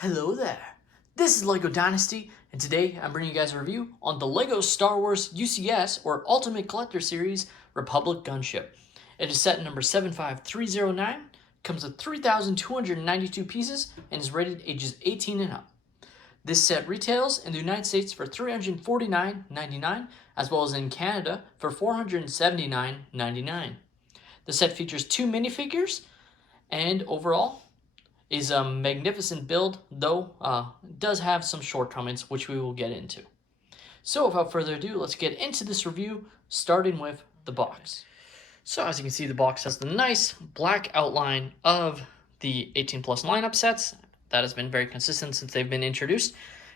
Hello there, this is LEGO Dynasty, and today I'm bringing you guys a review on the LEGO Star Wars UCS, or Ultimate Collector Series, Republic Gunship. It is set number 75309, comes with 3,292 pieces, and is rated ages 18 and up. This set retails in the United States for $349.99, as well as in Canada for $479.99. The set features 2 minifigures, and overall is a magnificent build, though does have some shortcomings, which we will get into. So without further ado, let's get into this review, starting with the box. So as you can see, the box has the nice black outline of the 18 plus lineup sets. That has been very consistent since they've been introduced.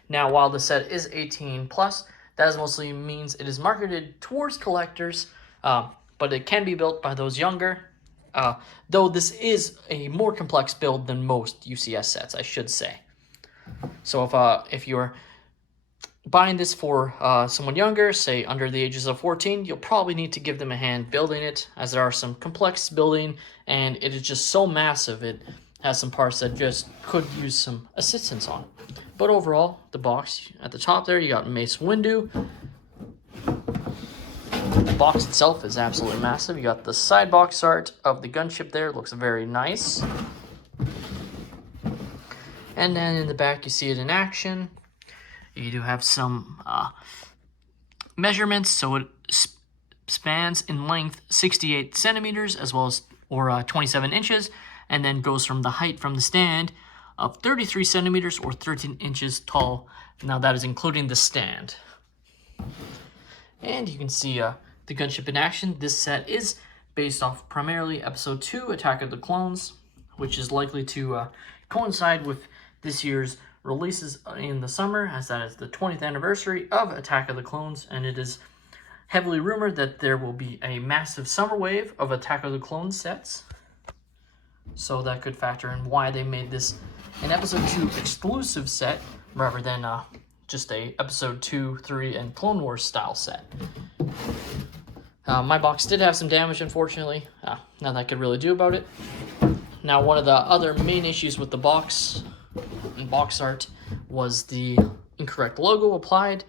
Now, while the set is 18 plus, that mostly means it is marketed towards collectors, but it can be built by those younger. Though this is a more complex build than most UCS sets, I should say. So if you're buying this for someone younger, say under the ages of 14, you'll probably need to give them a hand building it, as there are some complex building, and it is just so massive, it has some parts that just could use some assistance on. But overall, the box at the top there, you got Mace Windu. The box itself is absolutely massive. You got the side box art of the gunship there. It looks very nice. And then in the back, you see it in action. You do have some measurements. So it spans in length 68 centimeters, as well as 27 inches. And then goes from the height from the stand of 33 centimeters or 13 inches tall. Now that is including the stand. And you can see the gunship in action. This set is based off primarily Episode 2, Attack of the Clones, which is likely to coincide with this year's releases in the summer, as that is the 20th anniversary of Attack of the Clones, and it is heavily rumored that there will be a massive summer wave of Attack of the Clones sets. So that could factor in why they made this an Episode 2 exclusive set, rather than just a Episode 2, 3, and Clone Wars style set. My box did have some damage, unfortunately. Nothing I could really do about it. Now, one of the other main issues with the box and box art was the incorrect logo applied,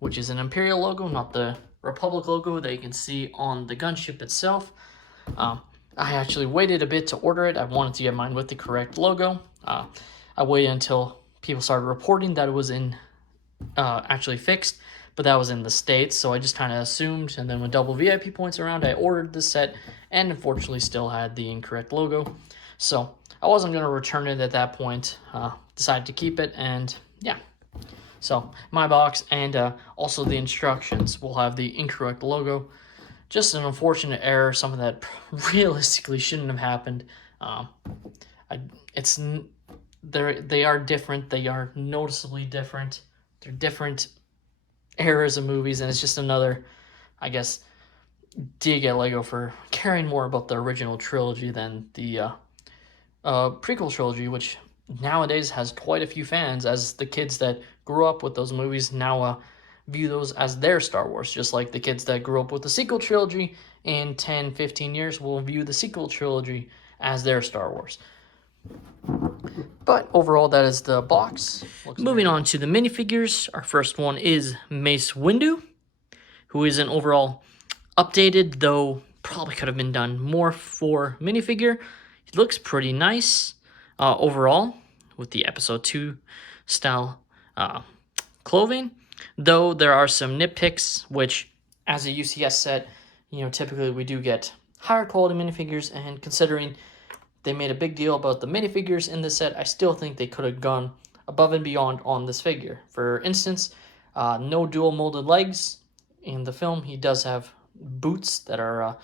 which is an Imperial logo, not the Republic logo that you can see on the gunship itself. I actually waited a bit to order it. I wanted to get mine with the correct logo. I waited until people started reporting that it was actually fixed, but that was in the States, so I just kind of assumed, and then when double VIP points around, I ordered the set, and unfortunately still had the incorrect logo. So I wasn't going to return it at that point, decided to keep it, and yeah. So my box and also the instructions will have the incorrect logo. Just an unfortunate error, something that realistically shouldn't have happened. They are different, they are noticeably different. They're different eras of movies, and it's just another, I guess, dig at LEGO for caring more about the original trilogy than the prequel trilogy, which nowadays has quite a few fans, as the kids that grew up with those movies now view those as their Star Wars, just like the kids that grew up with the sequel trilogy in 10, 15 years will view the sequel trilogy as their Star Wars. But overall, that is the box. Moving on to the minifigures, our first one is Mace Windu, who is an overall updated, though probably could have been done more for minifigure. He looks pretty nice overall with the Episode 2 style clothing, though there are some nitpicks, which as a UCS set, typically we do get higher quality minifigures, and considering they made a big deal about the minifigures in this set, I still think they could have gone above and beyond on this figure. For instance, no dual molded legs. In the film, he does have boots that are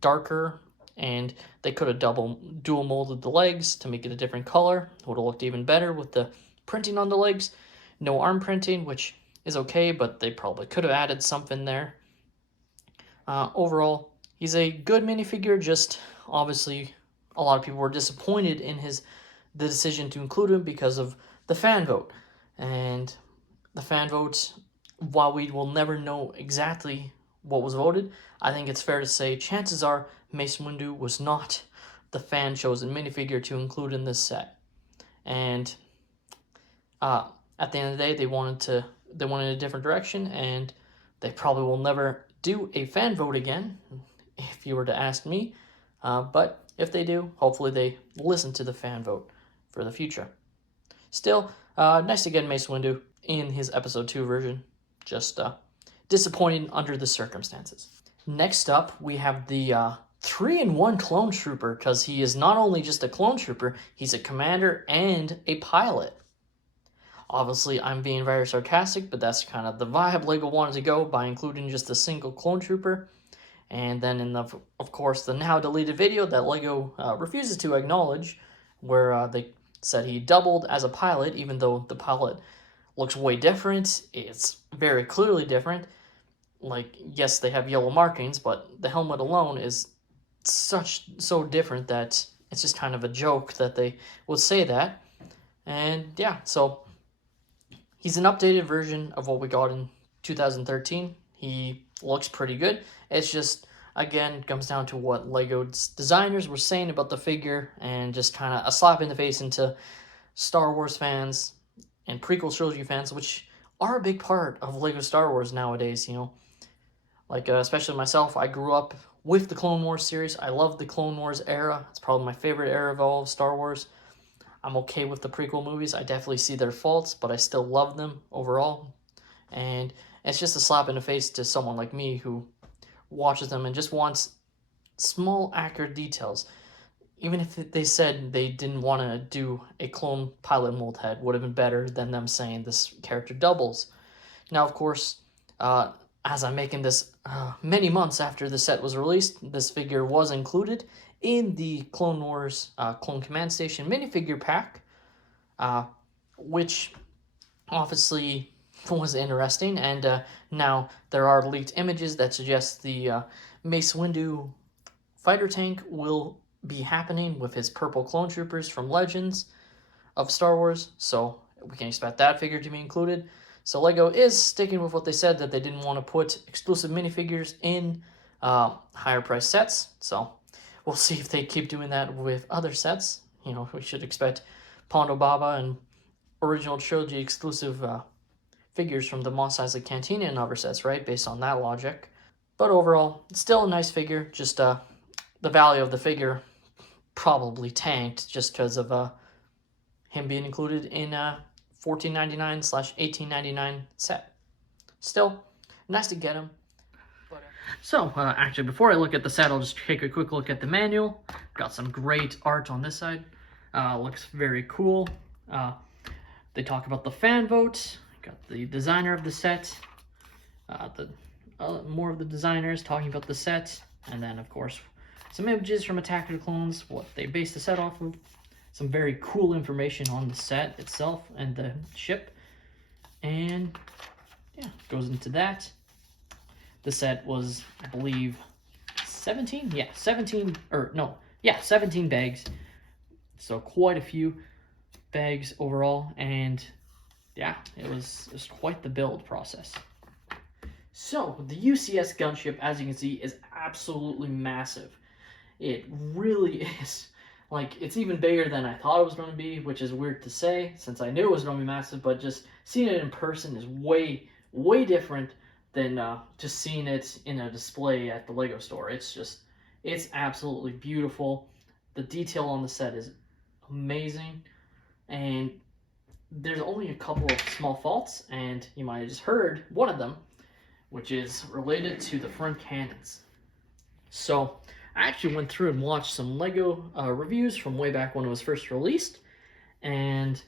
darker, and they could have dual molded the legs to make it a different color. It would have looked even better with the printing on the legs. No arm printing, which is okay, but they probably could have added something there. Overall, he's a good minifigure, just obviously a lot of people were disappointed in the decision to include him because of the fan vote. And the fan vote, while we will never know exactly what was voted, I think it's fair to say chances are Mace Windu was not the fan-chosen minifigure to include in this set. And At the end of the day, they wanted a different direction, and they probably will never do a fan vote again, if you were to ask me. But if they do, hopefully they listen to the fan vote for the future. Still, nice to get Mace Windu in his episode 2 version. Just disappointing under the circumstances. Next up, we have the 3-in-1 clone trooper, because he is not only just a clone trooper, he's a commander and a pilot. Obviously, I'm being very sarcastic, but that's kind of the vibe LEGO wanted to go by including just a single clone trooper. And then in of course, the now deleted video that LEGO refuses to acknowledge, where they said he doubled as a pilot, even though the pilot looks way different. It's very clearly different. Like, yes, they have yellow markings, but the helmet alone is so different that it's just kind of a joke that they would say that. And yeah, so he's an updated version of what we got in 2013. He looks pretty good. It's just, again, comes down to what LEGO's designers were saying about the figure, and just kind of a slap in the face into Star Wars fans and prequel trilogy fans, which are a big part of LEGO Star Wars nowadays, you know. Like, especially myself, I grew up with the Clone Wars series. I love the Clone Wars era. It's probably my favorite era of all of Star Wars. I'm okay with the prequel movies. I definitely see their faults, but I still love them overall. And it's just a slap in the face to someone like me who watches them and just wants small, accurate details. Even if they said they didn't want to do a clone pilot mold head, would have been better than them saying this character doubles. Now, of course, as I'm making this many months after the set was released, this figure was included in the Clone Wars Clone Command Station minifigure pack, which obviously was interesting. And now there are leaked images that suggest the Mace Windu fighter tank will be happening with his purple clone troopers from Legends of Star Wars, so we can expect that figure to be included. So LEGO is sticking with what they said, that they didn't want to put exclusive minifigures in higher price sets. So we'll see if they keep doing that with other sets. You know, we should expect Pondo Baba and original trilogy exclusive figures from the Mos Eisley Cantina and other sets, right? Based on that logic. But overall, still a nice figure. Just the value of the figure probably tanked just because of him being included in $14.99/$18.99 set. Still, nice to get him. So, actually, before I look at the set, I'll just take a quick look at the manual. Got some great art on this side. Looks very cool. They talk about the fan vote. Got the designer of the set. More of the designers talking about the set. And then, of course, some images from Attack of the Clones, what they based the set off of. Some very cool information on the set itself and the ship. And yeah, goes into that. The set was, I believe, 17? Yeah, 17 bags. So quite a few bags overall, and yeah, it was quite the build process. So the UCS Gunship, as you can see, is absolutely massive. It really is. Like, it's even bigger than I thought it was going to be, which is weird to say, since I knew it was going to be massive, but just seeing it in person is way, way different than just seeing it in a display at the LEGO store. It's absolutely beautiful. The detail on the set is amazing, and there's only a couple of small faults, and you might have just heard one of them, which is related to the front cannons. So I actually went through and watched some LEGO reviews from way back when it was first released, and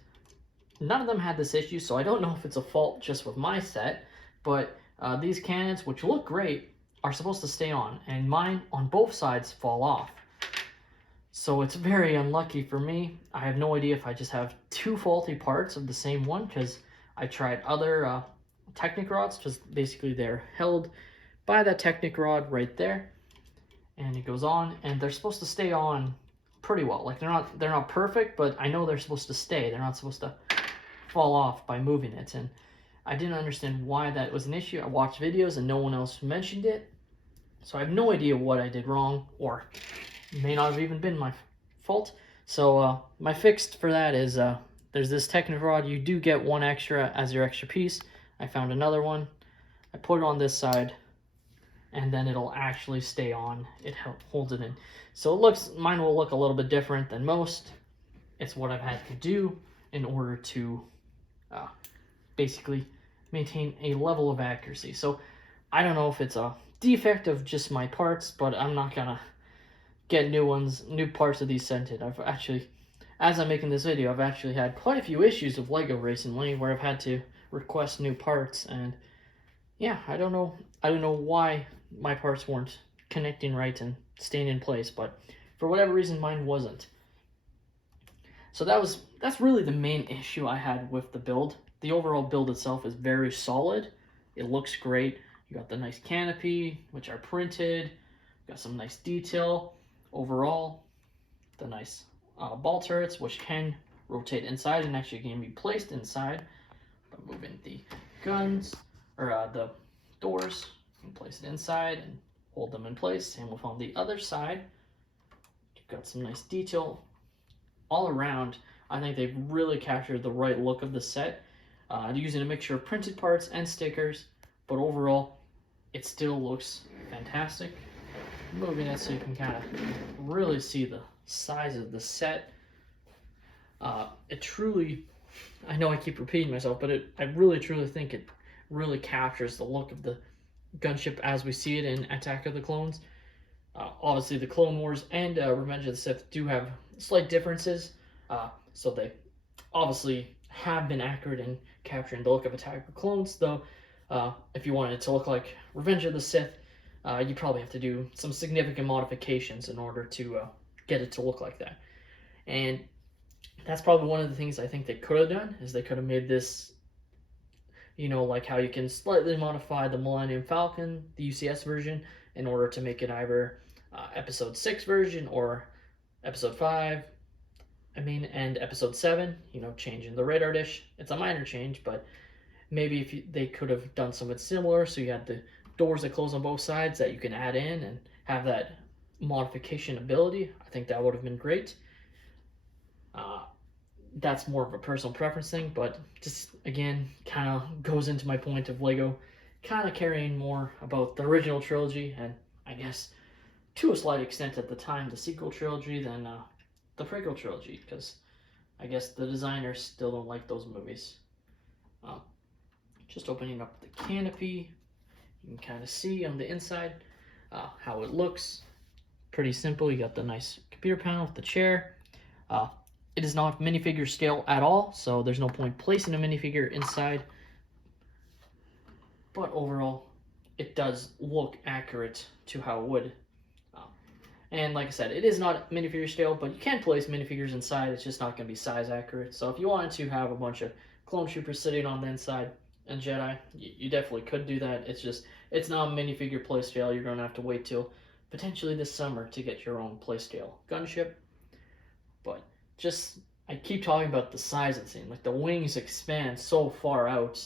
none of them had this issue, so I don't know if it's a fault just with my set, but these cannons, which look great, are supposed to stay on, and mine on both sides fall off. So it's very unlucky for me. I have no idea if I just have two faulty parts of the same one, because I tried other Technic rods, just basically they're held by that Technic rod right there, and it goes on, and they're supposed to stay on pretty well. Like, they're not perfect, but I know they're supposed to stay. They're not supposed to fall off by moving it, and I didn't understand why that was an issue. I watched videos and no one else mentioned it, so I have no idea what I did wrong, or it may not have even been my fault. So my fix for that is there's this Technic rod. You do get one extra as your extra piece. I found another one. I put it on this side, and then it'll actually stay on. It holds it in. So mine will look a little bit different than most. It's what I've had to do in order to basically maintain a level of accuracy. So I don't know if it's a defect of just my parts, but I'm not gonna get new parts of these scented. I've actually, as I'm making this video, I've actually had quite a few issues with Lego recently where I've had to request new parts, and yeah, I don't know why my parts weren't connecting right and staying in place, but for whatever reason mine wasn't. So that's really the main issue I had with the build. The overall build itself is very solid. It looks great. You got the nice canopy, which are printed. You got some nice detail overall. The nice ball turrets, which can rotate inside and actually can be placed inside by moving the guns or the doors. You can place it inside and hold them in place. Same with on the other side. You've got some nice detail all around. I think they've really captured the right look of the set, using a mixture of printed parts and stickers, but overall it still looks fantastic. Moving it so you can kind of really see the size of the set. It truly, I know I keep repeating myself, but I really truly think it really captures the look of the gunship as we see it in Attack of the Clones. Obviously the Clone Wars and Revenge of the Sith do have slight differences, so they obviously have been accurate in capturing the look of Attack of the Clones, though if you wanted it to look like Revenge of the Sith, you probably have to do some significant modifications in order to get it to look like that. And that's probably one of the things I think they could have done, is they could have made this, you know, like how you can slightly modify the Millennium Falcon, the UCS version, in order to make it either Episode 6 version or Episode 5, and Episode 7, you know, changing the radar dish. It's a minor change, but maybe if they could have done something similar, so you had the doors that close on both sides that you can add in and have that modification ability. I think that would have been great. That's more of a personal preference thing, but just again kind of goes into my point of Lego kind of caring more about the original trilogy, and I guess to a slight extent at the time the sequel trilogy, than the prequel trilogy, because I guess the designers still don't like those movies. Just opening up the canopy, you can kind of see on the inside how it looks. Pretty simple. You got the nice computer panel with the chair. It is not minifigure scale at all, so there's no point placing a minifigure inside. But overall, it does look accurate to how it would. And like I said, it is not minifigure scale, but you can place minifigures inside. It's just not going to be size accurate. So if you wanted to have a bunch of clone troopers sitting on the inside and Jedi, you definitely could do that. It's not a minifigure play scale. You're going to have to wait till potentially this summer to get your own play scale gunship. But I keep talking about the size of the scene. Like, the wings expand so far out.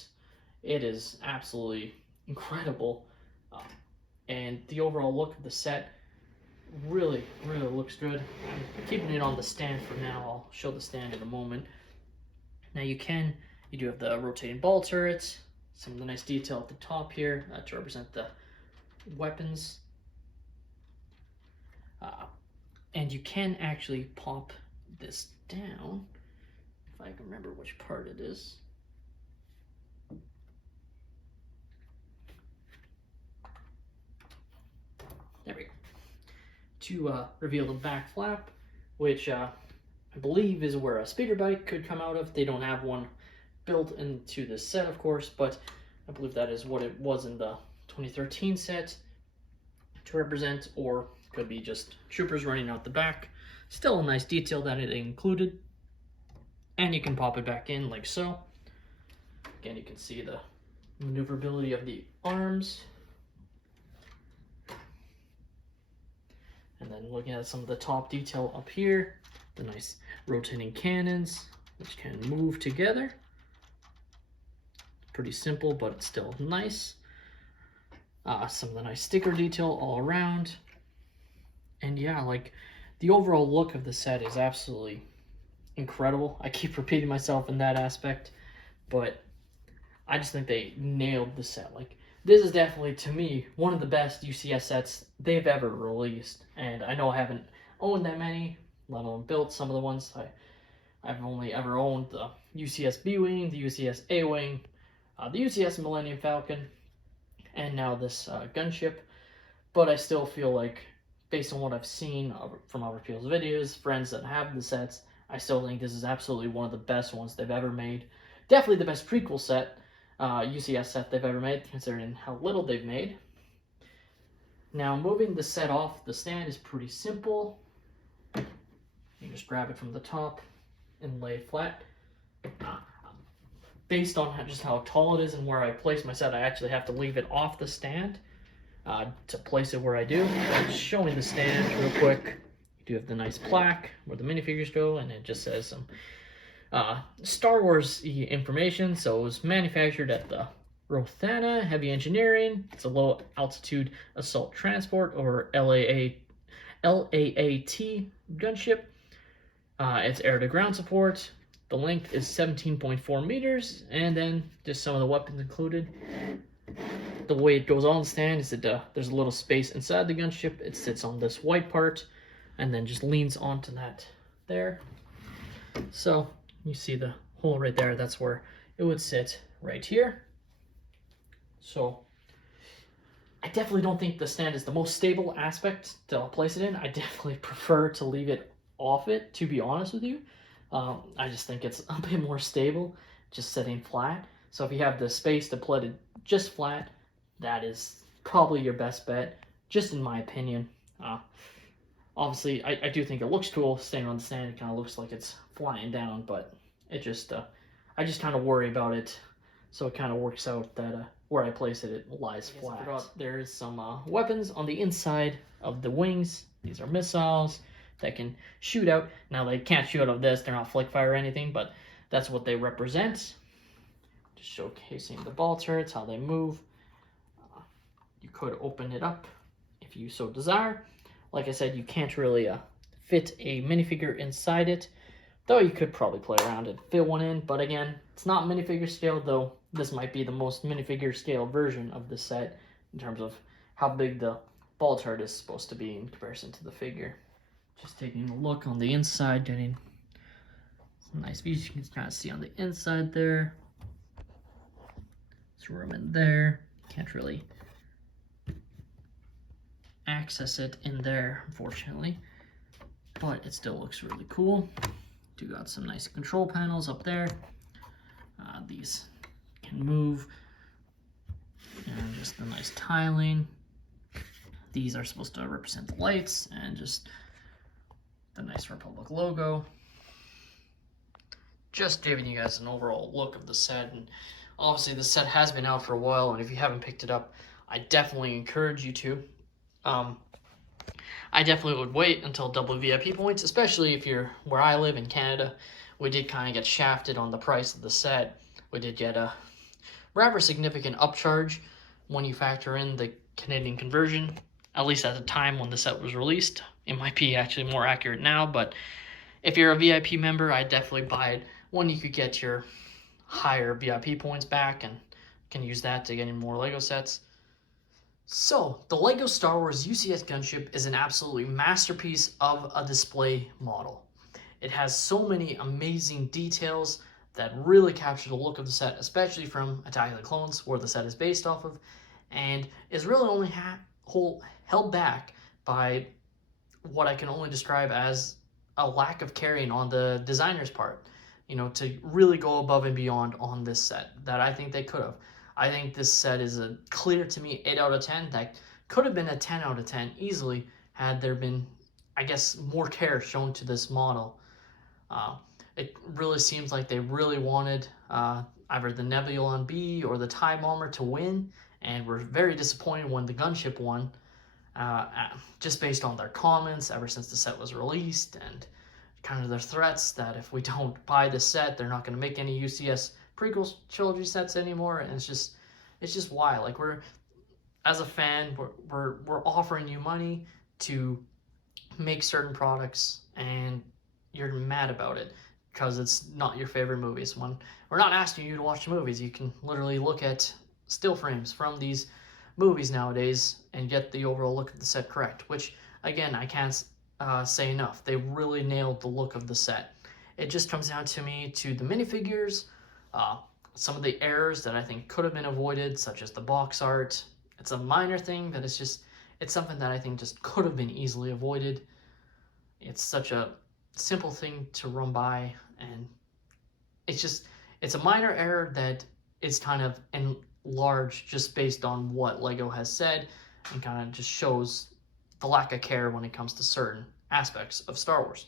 It is absolutely incredible. And the overall look of the set really, really looks good. I'm keeping it on the stand for now. I'll show the stand in a moment. Now you do have the rotating ball turrets, some of the nice detail at the top here to represent the weapons. And you can actually pop this down, if I can remember which part it is. There we go. To reveal the back flap, which I believe is where a speeder bike could come out of. They don't have one built into this set, of course, but I believe that is what it was in the 2013 set to represent, or could be just troopers running out the back. Still a nice detail that it included. And you can pop it back in like so. Again, you can see the maneuverability of the arms. And then looking at some of the top detail up here, the nice rotating cannons, which can move together. Pretty simple, but it's still nice. Some of the nice sticker detail all around. And yeah, like, the overall look of the set is absolutely incredible. I keep repeating myself in that aspect, but I just think they nailed the set. Like, this is definitely, to me, one of the best UCS sets they've ever released. And I know I haven't owned that many, let alone built some of the ones. I've only ever owned the UCS B-Wing, the UCS A-Wing, the UCS Millennium Falcon, and now this gunship. But I still feel like, based on what I've seen from other people's videos, friends that have the sets, I still think this is absolutely one of the best ones they've ever made. Definitely the best prequel set, UCS set they've ever made, considering how little they've made. Now, moving the set off the stand is pretty simple. You just grab it from the top and lay it flat. Based on just how tall it is and where I place my set, I actually have to leave it off the stand to place it where I do. Just showing the stand real quick. You do have the nice plaque where the minifigures go, and it just says some Star Wars information. So it was manufactured at the Rothana Heavy Engineering. It's a low altitude assault transport, or LAAT gunship. It's air to ground support. The length is 17.4 meters, and then just some of the weapons included. The way it goes on the stand is that there's a little space inside the gunship. It sits on this white part, and then just leans onto that there. So you see the hole right there. That's where it would sit right here. So I definitely don't think the stand is the most stable aspect to place it in. I definitely prefer to leave it off it, to be honest with you. I just think it's a bit more stable just sitting flat. So if you have the space to put it just flat, that is probably your best bet, just in my opinion. Obviously, I do think it looks cool staying on the stand. It kind of looks like it's flying down, but it just I just kind of worry about it. So it kind of works out that where I place it, it lies flat. I forgot there is some weapons on the inside of the wings. These are missiles that can shoot out. Now they can't shoot out of this. They're not flick fire or anything, but that's what they represent. Just showcasing the ball turrets, how they move. You could open it up if you so desire. Like I said, you can't really fit a minifigure inside it, though you could probably play around and fit one in. But again, it's not minifigure scale, though this might be the most minifigure scale version of the set in terms of how big the ball turret is supposed to be in comparison to the figure. Just taking a look on the inside, getting some nice views. You can kind of see on the inside there. There's room in there. Can't really access it in there, unfortunately, but it still looks really cool. You got some nice control panels up there. These can move, and just the nice tiling. These are supposed to represent the lights and just the nice Republic logo. Just giving you guys an overall look of the set, and obviously the set has been out for a while, and if you haven't picked it up, I definitely encourage you to. I definitely would wait until double VIP points, especially if you're where I live in Canada. We did kind of get shafted on the price of the set. We did get a rather significant upcharge when you factor in the Canadian conversion, at least at the time when the set was released. It might be actually more accurate now, but if you're a VIP member, I'd definitely buy it when you could get your higher VIP points back and can use that to get in more LEGO sets. So, the LEGO Star Wars UCS Gunship is an absolutely masterpiece of a display model. It has so many amazing details that really capture the look of the set, especially from Attack of the Clones, where the set is based off of, and is really only held back by what I can only describe as a lack of caring on the designer's part, you know, to really go above and beyond on this set that I think they could have. I think this set is a clear, to me, 8 out of 10. That could have been a 10 out of 10 easily had there been, I guess, more care shown to this model. It really seems like they really wanted either the Nebulon B or the TIE Bomber to win, and were very disappointed when the Gunship won, just based on their comments ever since the set was released, and kind of their threats that if we don't buy this set, they're not going to make any UCS prequel trilogy sets anymore. And it's just why, like, we're, as a fan, we're offering you money to make certain products and you're mad about it. because it's not your favorite movies. When we're not asking you to watch the movies, you can literally look at still frames from these movies nowadays and get the overall look of the set correct, which again, I can't say enough. They really nailed the look of the set. It just comes down to me to the minifigures, some of the errors that I think could have been avoided, such as the box art. It's a minor thing, but it's something that I think just could have been easily avoided. It's such a simple thing to run by, and it's a minor error that is kind of enlarged just based on what Lego has said, and kind of just shows the lack of care when it comes to certain aspects of Star Wars.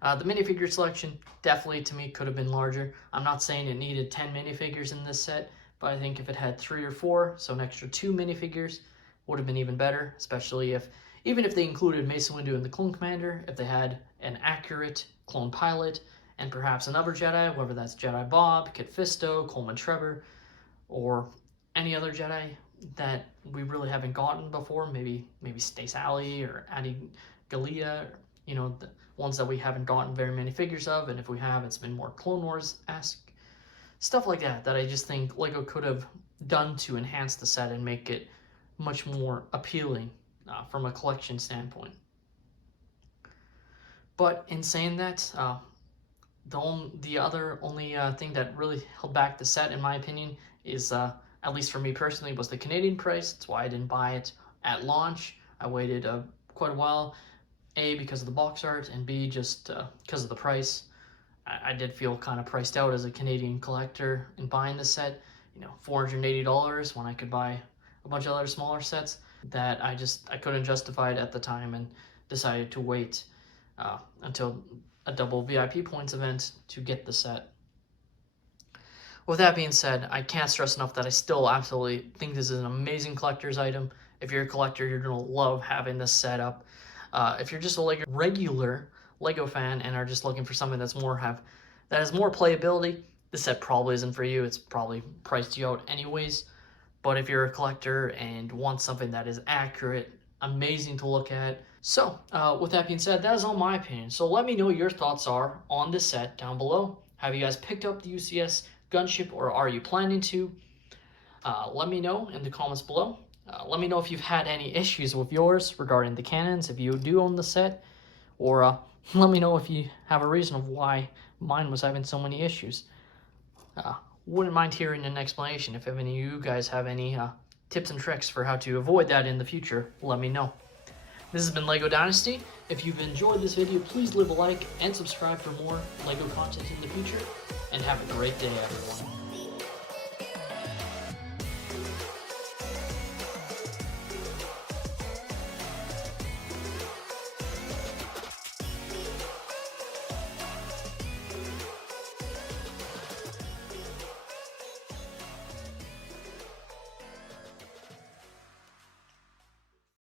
The minifigure selection definitely to me could have been larger. I'm not saying it needed 10 minifigures in this set, but I think if it had 3 or 4, so an extra 2 minifigures would have been even better, especially even if they included Mace Windu and the Clone Commander, if they had an accurate clone pilot, and perhaps another Jedi, whether that's Jedi Bob, Kit Fisto, Coleman Trevor, or any other Jedi that we really haven't gotten before, maybe Stace Alley or Adi Gallia, the ones that we haven't gotten very many figures of, and if we have, it's been more Clone Wars-esque. Stuff like that I just think Lego could have done to enhance the set and make it much more appealing from a collection standpoint. But in saying that, the only thing that really held back the set, in my opinion, is, at least for me personally, was the Canadian price. That's why I didn't buy it at launch. I waited quite a while, A, because of the box art, and B, just because of the price. I did feel kind of priced out as a Canadian collector in buying this set. $480 when I could buy a bunch of other smaller sets that I couldn't justify it at the time, and decided to wait until a double VIP points event to get the set. With that being said, I can't stress enough that I still absolutely think this is an amazing collector's item. If you're a collector, you're going to love having this set up. If you're just a regular Lego fan and are just looking for something that has more playability, this set probably isn't for you. It's probably priced you out anyways. But if you're a collector and want something that is accurate, amazing to look at. So, with that being said, that is all my opinion. So let me know your thoughts are on this set down below. Have you guys picked up the UCS Gunship, or are you planning to? Let me know in the comments below. Let me know if you've had any issues with yours regarding the cannons, if you do own the set, or let me know if you have a reason of why mine was having so many issues. Wouldn't mind hearing an explanation. If any of you guys have any tips and tricks for how to avoid that in the future, let me know. This has been LEGO Dynasty. If you've enjoyed this video, please leave a like and subscribe for more LEGO content in the future, and have a great day, everyone.